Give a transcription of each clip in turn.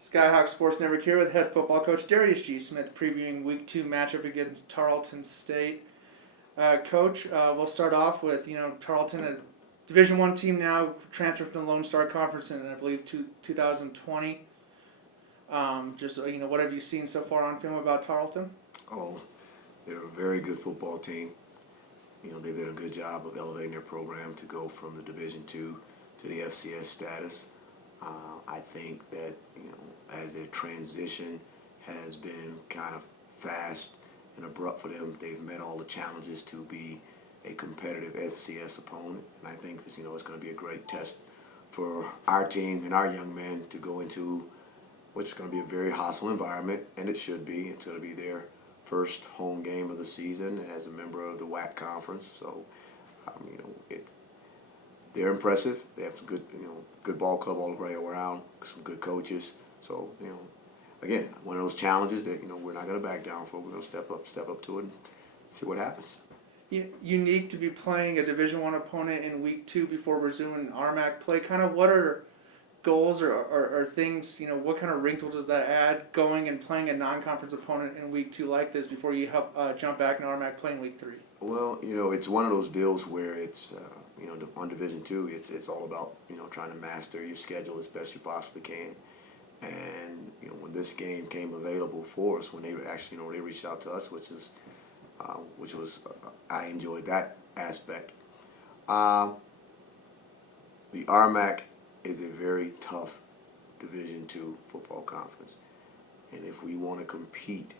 Skyhawk Sports Network here with head football coach Darrius G. Smith previewing Week 2 matchup against Tarleton State. Coach, we'll start off with, Tarleton, a Division I team now, transferred from the Lone Star Conference in, I believe, 2020. What have you seen so far on film about Tarleton? Oh, they're a very good football team. They've done a good job of elevating their program to go from the Division II to the FCS status. I think that, as their transition has been kind of fast and abrupt for them, they've met all the challenges to be a competitive FCS opponent. And I think it's going to be a great test for our team and our young men to go into what's going to be a very hostile environment, and it should be. It's going to be their first home game of the season as a member of the WAC conference. So, they're impressive. They have some good ball club all the way around, some good coaches. So, again, one of those challenges that, we're not going to back down for. We're going to step up to it and see what happens. Unique to be playing a Division I opponent in Week 2 before resuming RMAC play. Kind of what are goals or things, what kind of wrinkle does that add going and playing a non-conference opponent in Week 2 like this before you jump back in RMAC play in Week 3? Well, it's one of those deals where it's, on Division II, it's all about, trying to master your schedule as best you possibly can. And, when this game came available for us, when they actually, they reached out to us, which was, I enjoyed that aspect. The RMAC is a very tough Division II football conference. And if we want to compete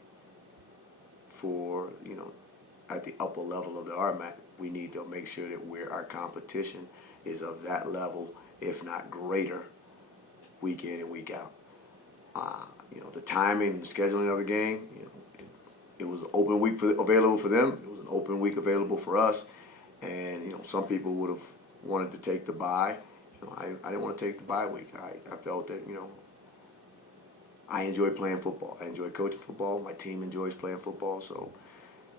for, at the upper level of the RMAC, we need to make sure that our competition is of that level, if not greater, week in and week out. The timing and scheduling of the game, it was an open week available for them. It was an open week available for us. And, some people would have wanted to take the bye. I didn't want to take the bye week. I felt that, I enjoy playing football. I enjoy coaching football. My team enjoys playing football. So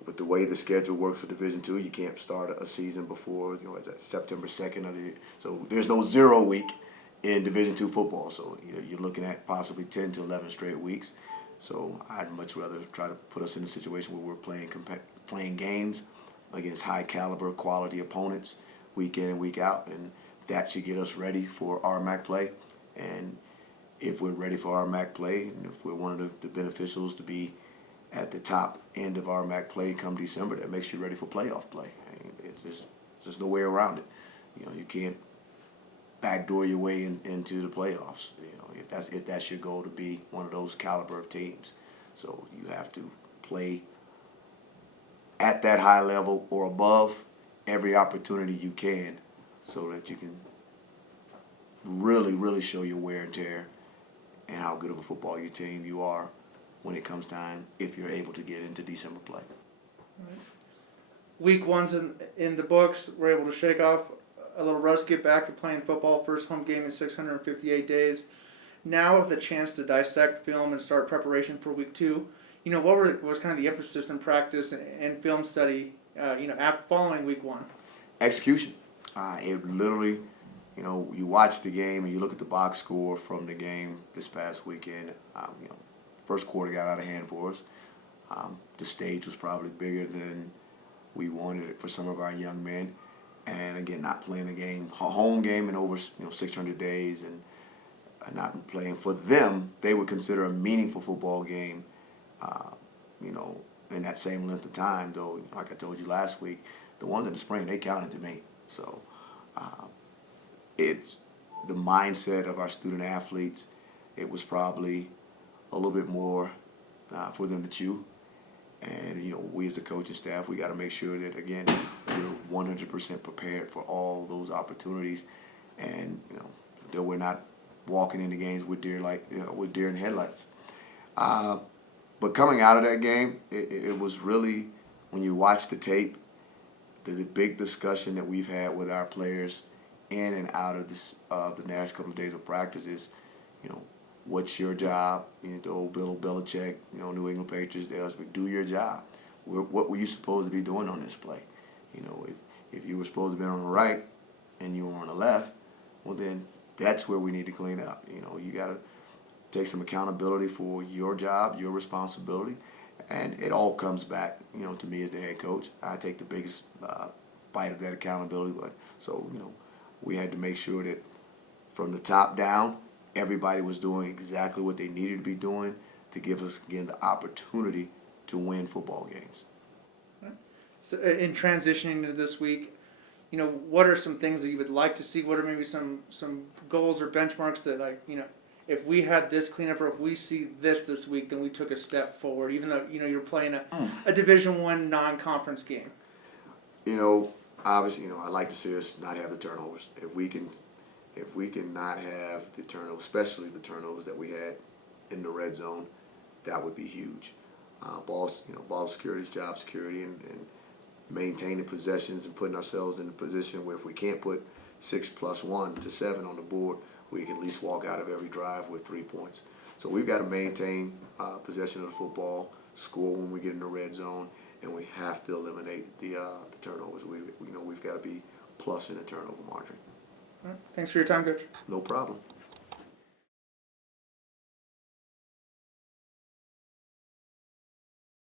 with the way the schedule works for Division II, you can't start a season before, September 2nd of the year. So there's no 0 week in Division II football. So, you're looking at possibly 10 to 11 straight weeks. So I'd much rather try to put us in a situation where we're playing games against high caliber, quality opponents week in and week out. And that should get us ready for RMAC play. And if we're ready for RMAC play, and if we're one of the beneficials to be at the top end of RMAC play come December, that makes you ready for playoff play. There's no way around it. You can't backdoor your way into the playoffs. If that's your goal to be one of those caliber of teams. So you have to play at that high level or above every opportunity you can, so that you can really, really show your wear and tear and how good of a football team you are when it comes time, if you're able to get into December play. Right. Week 1's in the books. We're able to shake off a little rust, get back to playing football. First home game in 658 days. Now with the chance to dissect film and start preparation for Week 2, what was kind of the emphasis in practice and film study, following Week 1? Execution. It literally, you watch the game and you look at the box score from the game this past weekend. First quarter got out of hand for us. The stage was probably bigger than we wanted it for some of our young men. And again, not playing a home game in over 600 days, and not playing for them, they would consider a meaningful football game, in that same length of time. Though, like I told you last week, the ones in the spring, they counted to me. So it's the mindset of our student athletes. It was probably a little bit more for them to chew. And, we as a coaching staff, we got to make sure that, again, we're 100% prepared for all those opportunities. And, that we're not walking into games with deer in headlights. But coming out of that game, it was really, when you watch the tape, the big discussion that we've had with our players in and out of the last couple of days of practice is, what's your job? The old Bill Belichick, New England Patriots, do your job. What were you supposed to be doing on this play? If you were supposed to be on the right and you were on the left, well then that's where we need to clean up. You got to take some accountability for your job, your responsibility, and it all comes back, to me as the head coach. I take the biggest bite of that accountability, but so we had to make sure that from the top down, everybody was doing exactly what they needed to be doing to give us again the opportunity to win football games. So in transitioning into this week, what are some things that you would like to see? What are maybe some goals or benchmarks that if we had this cleanup or if we see this week, then we took a step forward, even though, you're playing a Division I non-conference game? Obviously, I'd like to see us not have the turnovers. If we can not have the turnovers, especially the turnovers that we had in the red zone, that would be huge. Ball security is job security, and maintaining possessions and putting ourselves in a position where if we can't put 6 + 1 to 7 on the board, we can at least walk out of every drive with 3 points. So we've got to maintain possession of the football, score when we get in the red zone, and we have to eliminate the turnovers. We've got to be plus in the turnover margin. All right. Thanks for your time, Coach. No problem.